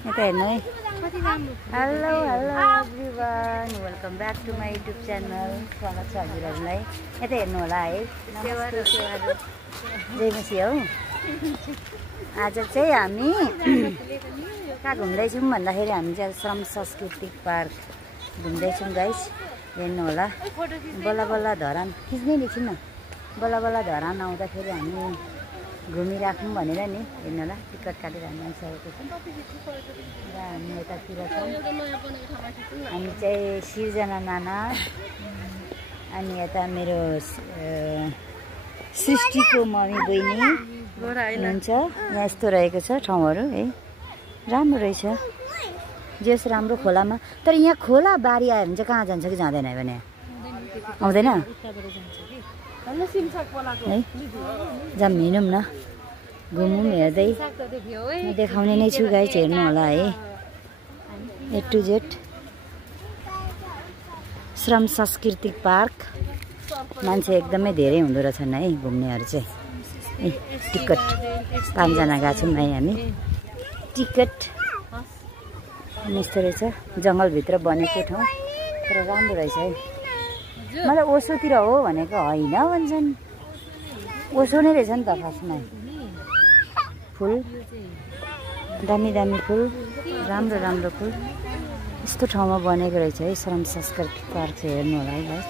यता हेर्नु है। Hello hello everyone, welcome back to my YouTube channel. स्वागत छ हजुरहरूलाई। यता हेर्नु होला है। नमस्ते जय मसी हौ। आज चाहिँ हामी कहाँ घुम्दैछौँ भन्दाखेरि हामी चाहिँ श्रम सांस्कृतिक पार्क घुम्दैछौँ गाइस। हेर्नु होला। बल्ल बल्ल धरान खिच्नै निक्छौँ न। बल्ल बल्ल धरान आउँदाखेरि हामी घुमिराखौँ भनेर नि। हेर्नु होला टिकट काटेर हामी आइसकेको छौँ र हामी यतातिर छौँ। हामी चाहिँ सिर्जना नाना अनि यता मेरो सृष्टिको मम्मी बहिनी हुनुहुन्छ। यहाँ यस्तो रहेको छ ठाउँहरू है। राम्रो रहेछ जेस राम्रो खोलामा। तर यहाँ खोला बारी आयो भने चाहिँ कहाँ जान्छ कि जाँदैन भने आउँदैन है। जाम हिँडौँ न घुमौँ हेर्दै। म देखाउने नै छु गाइस। हेर्नु होला है। ए टु जेड श्रम सांस्कृतिक पार्क। मान्छे एकदमै धेरै हुँदो रहेछन् है घुम्नेहरू चाहिँ। ए टिकट 5 जना गएको छौँ है हामी। टिकट यस्तो रहेछ। जङ्गलभित्र बनेको ठाउँ तर राम्रो रहेछ है। मलाई ओसोतिर हो भनेको होइन भन्छन्। ओसो नै रहेछ नि त खासमा। फुल दामी दामी फुल, राम्रो राम्रो फुल यस्तो ठाउँमा बनेको रहेछ है श्रम सांस्कृतिक पार्क चाहिँ। हेर्नु होला है गाइस।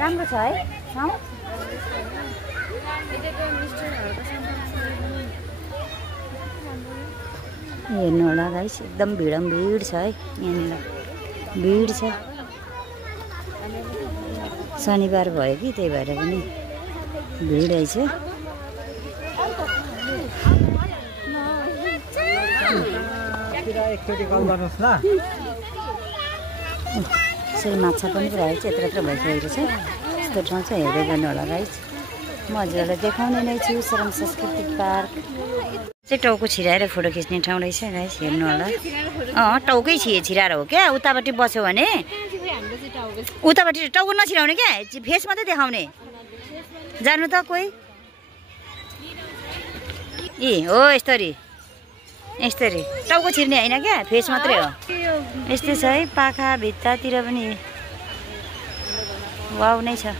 राम्रो छ है ठाउँ। हेर्नु होला गाइस एकदम भिड छ है। यहाँनिर भिड छ। शनिबार भयो कि त्यही भएर पनि भिड रहेछ। यसरी माछा पनि रहेछ। यत्र यत्र भइसकेको छ। यस्तो ठाउँ चाहिँ हेर्दै गर्नु होला गाइस। म हजुरहरूलाई देखाउने नै छु श्रम सांस्कृतिक पार्क चाहिँ। टाउको छिराएर फोटो खिच्ने ठाउँ रहेछ गाइस। हेर्नु होला। टाउकै छिराएर हो क्या। उतापट्टि बस्यो भने उतापट्टि टाउको नछिराउने क्या। फेस मात्रै देखाउने। जानु त कोही ए हो यस्तरी यस्तरी टाउको छिर्ने होइन क्या। फेस मात्रै हो। यस्तै छ है। पाखा भित्तातिर पनि वाउ नै छ।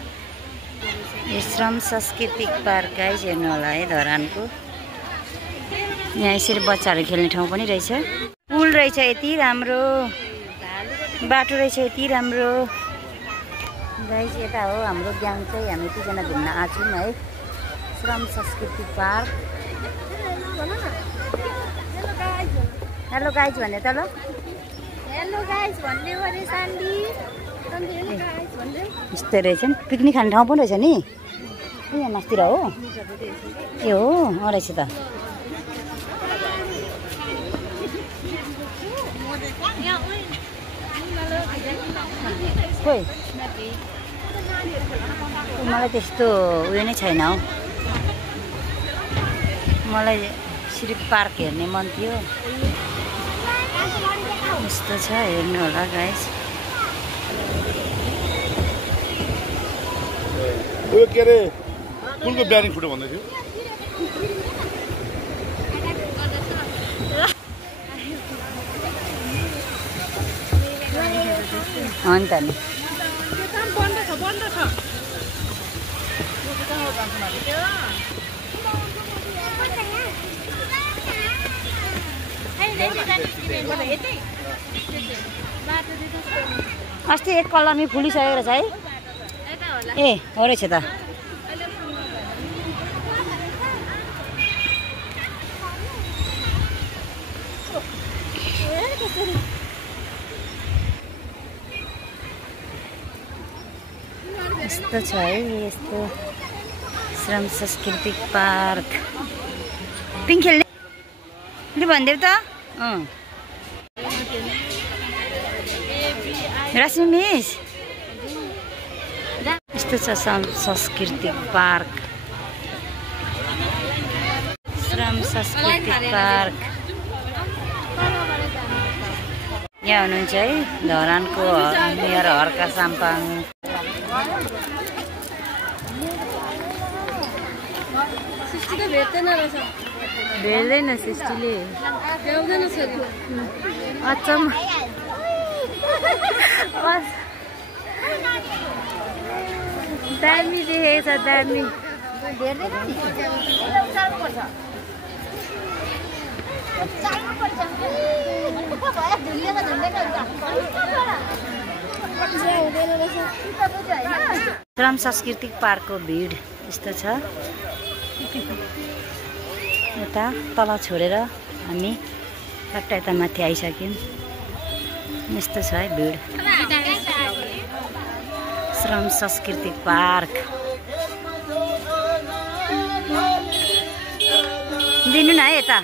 श्रम सांस्कृतिक पार्क गाइस। हेर्नु होला है धरानको। यहाँ यसरी बच्चाहरू खेल्ने ठाउँ पनि रहेछ। पुल रहेछ यति राम्रो। बाटो रहेछ यति राम्रो गाइस। यता हो हाम्रो ग्याङ चाहिँ। हामी 2 जना घुम्न आछौँ है श्रम सांस्कृतिक पार्क। हेलो गाइस भन्ने त ल। हेलो गाइस भन्ने भने सान्डी। यस्तो रहेछ नि। पिकनिक खाने ठाउँ पनि रहेछ नि। यहाँ मास्तिर हो। ए हो रहेछ त। खोइ मलाई त्यस्तो उयो नै छैन हौ। मलाई सिर्फ पार्क हेर्ने मन थियो। यस्तो छ। हेर्नु होला गाइस। उयो के अरे पुलको ब्यारिङ फुट्यो भन्दै थियो। अन्त नि अस्ति एक कलमी फुलिसकेको रहेछ है। ए हो रहेछ त। यस्तो छ है। यस्तो श्रम सांस्कृतिक पार्क। पिङ खेल्ने भनिदेऊ त। रश्मि मिस यस्तो छ सांस्कृतिक पार्क। श्रम सांस्कृतिक पार्क। यहाँ हुनुहुन्छ है धरानको मेयर हर्का साम्पाङ। सिस्टीले भेट्दैन रहेछ भेट्दैन सिस्टीले भ्याउँदैन छोरी अचम्म दामी देखेछ दामी श्रम सांस्कृतिक पार्कको भिड यस्तो छ यता तल छोडेर हामी टट्ट यता माथि आइसक्यौँ यस्तो छ है भिड श्रम सांस्कृतिक पार्क दिनु न है यता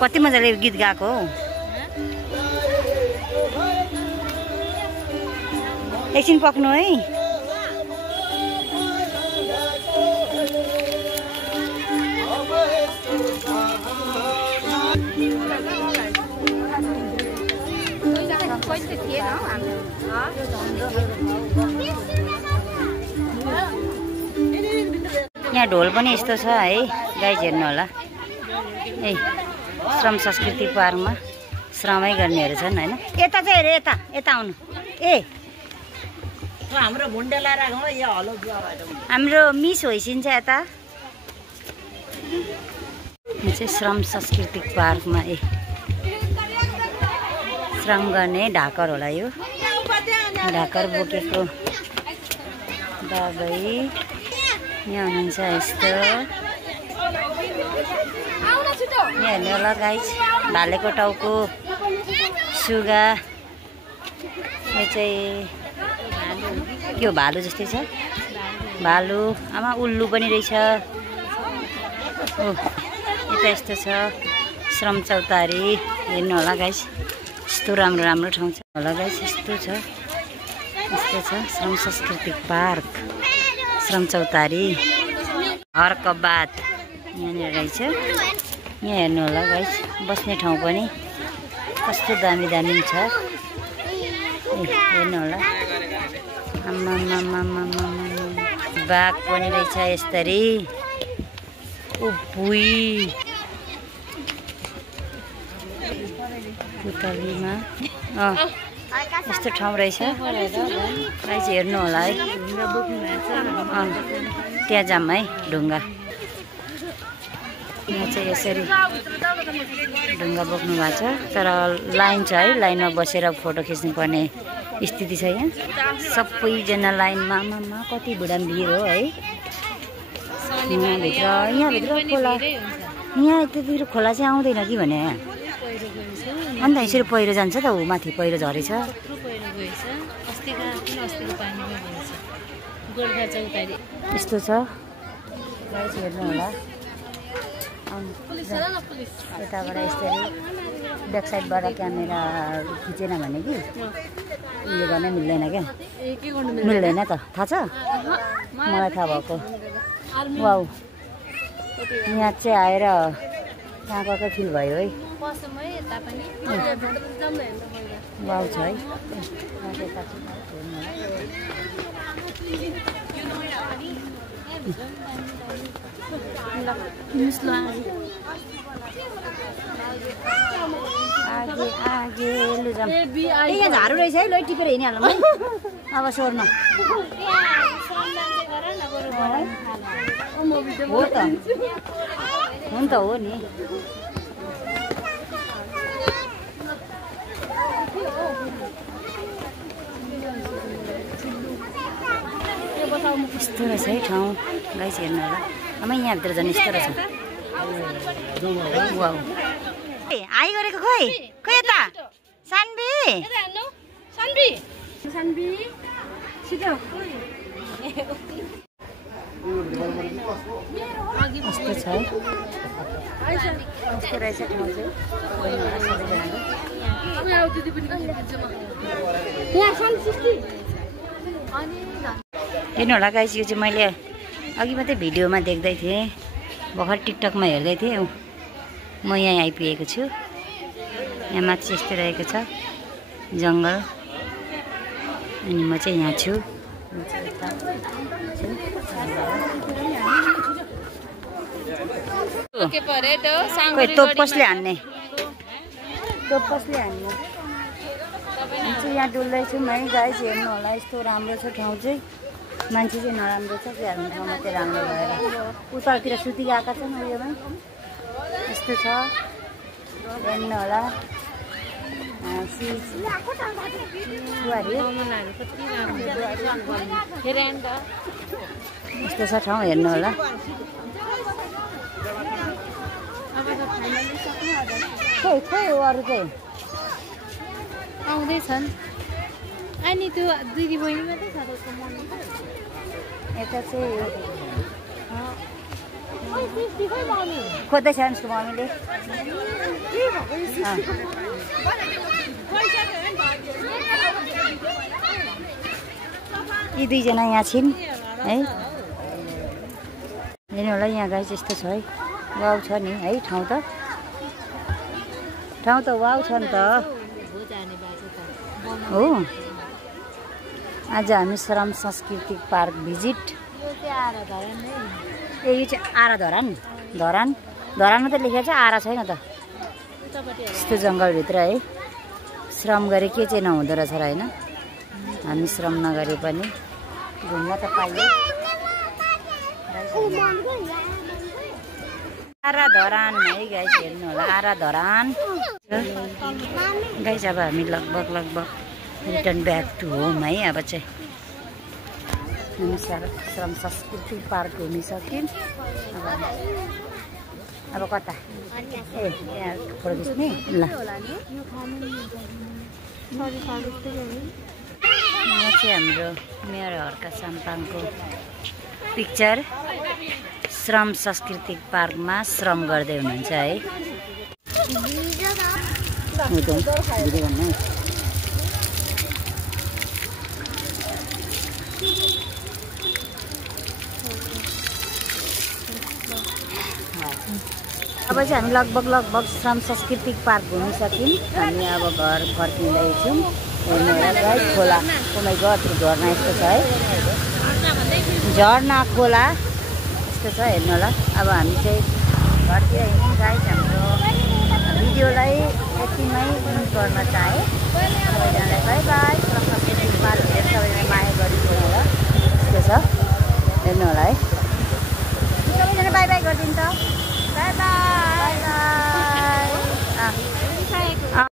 कति मजाले गीत गाएको हौ एकछिन पक्नु है यहाँ ढोल पनि यस्तो छ है गाइज हेर्नु होला ए श्रम संस्कृति पार्कमा श्रमै गर्नेहरू छन् हैन यता चाहिँ हेरे यता यता आउनु ए हाम्रो भुन्डे लाएर गयो यो हलो हाम्रो मिस होइसिन्छ यता यो चाहिँ श्रम सांस्कृतिक पार्कमा ए श्रम गर्ने ढाकर होला यो ढाकर बोकेको दाबै यहाँ हुनुहुन्छ यस्तो यहाँ हेर्नु होला गाइज भालेको टाउको सुगा यो चाहिँ के हो भालु जस्तै छ भालु आमा उल्लु पनि रहेछ ओ यता यस्तो छ श्रम चौतारी हेर्नु होला गाइज यस्तो राम्रो राम्रो ठाउँ छ होला गाइज यस्तो छ श्रम सांस्कृतिक पार्क श्रम चौतारी हर्कबात यहाँनिर रहेछ यहाँ हेर्नु होला गाइज बस्ने ठाउँ पनि कस्तो दामी दामी छ हेर्नु होला बाघ पनि रहेछ यस्तरी उपुई पुतलीमा यस्तो ठाउँ रहेछ गाइज हेर्नु होला है त्यहाँ जाम है ढुङ्गा यहाँ चाहिँ यसरी ढुङ्गा बोक्नु भएको छ तर लाइन छ है लाइनमा बसेर फोटो खिच्नुपर्ने स्थिति छ यहाँ सबैजना लाइनमा आमामा कति बुढाम भिड हो है यहाँभित्र खोला यहाँ यतातिर खोला चाहिँ आउँदैन कि भने अन्त यसरी पहिरो जान्छ त ऊ माथि पहिरो झरेछ यस्तो छ हेर्नु होला यताबाट यस्तरी ब्याक साइडबाट क्यामेरा खिचेन भने कि उयो गर्न मिल्दैन क्या मिल्दैन त थाहा छ मलाई थाहा भएको वाउ यहाँ चाहिँ आएर कहाँ गएको फिल भयो है वाउ छ है आगे आगे लु जाम यहाँ झाडु रहेछ है लै टिपेर हिँडिहालौँ है अब सोर्न हो त हो नि यस्तो रहेछ है ठाउँ गाइस हेर्नु होला आमा यहाँभित्र झन् यस्तो रहेछ वाउ आइ गरेको खोइ खोइ यता सानबी छिटो यस्तो छ यस्तो रहेछ ठाउँ हेर्नु होला गाइस यो चाहिँ मैले अघि मात्रै भिडियोमा देख्दै थिएँ भर्खर टिकटकमा हेर्दै थिएँ म यहाँ आइपुगेको छु यहाँ माथि यस्तो रहेको छ जङ्गल अनि म चाहिँ यहाँ छु खोइ तोप कसले हान्ने तोप कसले हान्ने यहाँ डुल्दैछौँ है गाइस हेर्नु होला यस्तो राम्रो छ ठाउँ चाहिँ मान्छे चाहिँ नराम्रो छ कि हाम्रो ठाउँ मात्रै राम्रो भएर उतातिर सुति गएका छन् उयोमा यस्तो छ हेर्नु होला यस्तो छ ठाउँ हेर्नु होला खोइ खोइ अरू चाहिँ आउँदैछन् अनि त्यो दिदी बहिनी मात्रै छ यता चाहिँ खोज्दैछ उसको मम्मीले यी दुईजना यहाँ छिन् है हेर्नु होला यहाँ गाई यस्तो छ है वाउ छ नि है ठाउँ त वाउ छ नि त हो आज हामी श्रम सांस्कृतिक पार्क भिजिट ए यो चाहिँ आरा धरान धरानमा त लेखेको छ आरा छैन त यस्तो जङ्गलभित्र है श्रम गरे के चाहिँ नहुँदो रहेछ र होइन हामी श्रम नगरे पनि घुम्न त पाइयो आरा धरान है गाइस हेर्नु होला आरा धरान गाइस अब हामी लगभग रिटर्न ब्याक टु होम है अब चाहिँ हामी श्रम सांस्कृतिक पार्क घुमिसक्यौँ अब कता ए यहाँ फोटो खिच्ने ल यहाँ चाहिँ हाम्रो मेयर हर्का साम्पाङको पिक्चर श्रम सांस्कृतिक पार्कमा श्रम गर्दै हुनुहुन्छ है अब चाहिँ हामी लगभग श्रम सांस्कृतिक पार्क घुमिसक्यौँ हामी अब घर फर्किँदैछौँ हेर्नु होला गाइस खोला ओमाइ गड झर्ना यस्तो छ है झर्ना खोला यस्तो छ हेर्नु होला अब हामी चाहिँ घरतिर हिँड्यौँ गाइस हाम्रो भिडियोलाई यतिमै गर्न चाहे सबैजनालाई बाई बाई श्रम सांस्कृतिक पार्क हेरेर सबैलाई माया गरिदिनु होला यस्तो छ हेर्नु होला है सबैजना बाई बाई गरिदिन्छ बाई बाई